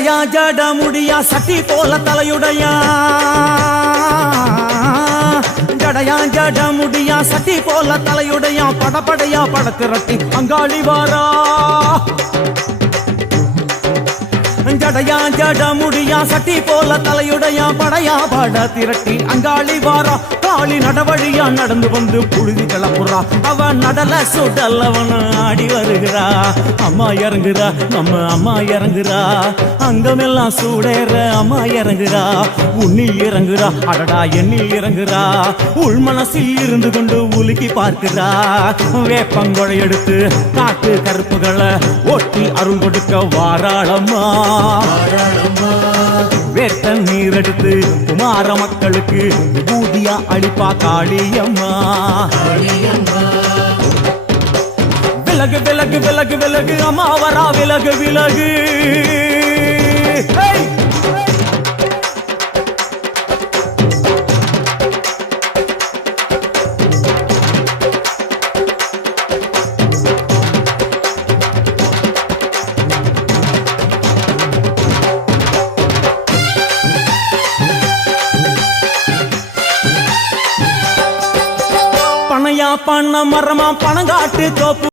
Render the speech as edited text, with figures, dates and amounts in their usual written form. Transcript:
ஜடையா ஜட முடியா சட்டி போல தலையுடையா ஜடையா ஜட முடியா சட்டி போல தலையுடையா படப்படையா படத்திரட்டி அங்காளி வாரா ஜடையா ஜட முடியா சட்டி போல தலையுடையா படையா பட திரட்டி அங்காளி வாரா காளி நடவழியா நடந்து வந்து புழுதி கிளப்புறா அவ நடல சுடல் அவன் ஆடி வருகிறா அம்மா இறங்குறா நம்ம அம்மா இறங்குறா அங்கமெல்லாம் சூடேற அம்மா இறங்குறா உன்னில் இறங்குறா அடடா எண்ணில் இறங்குறா உள் மனசில் இருந்து கொண்டு உலுக்கி பார்க்கிறா வேப்பங்கொழை எடுத்து காட்டு கருப்புகளை ஒட்டி அருள் கொடுக்க வாராளம்மா வேட்ட நீர் எடுத்து குமார மக்களுக்கு பூதியா அளிப்பா காளியம்மா விலகு விலகு விலகு விலகு அம்மா வரா விலகு விலகு பனையா பண்ண மரமா பணங்காட்டு தோப்பு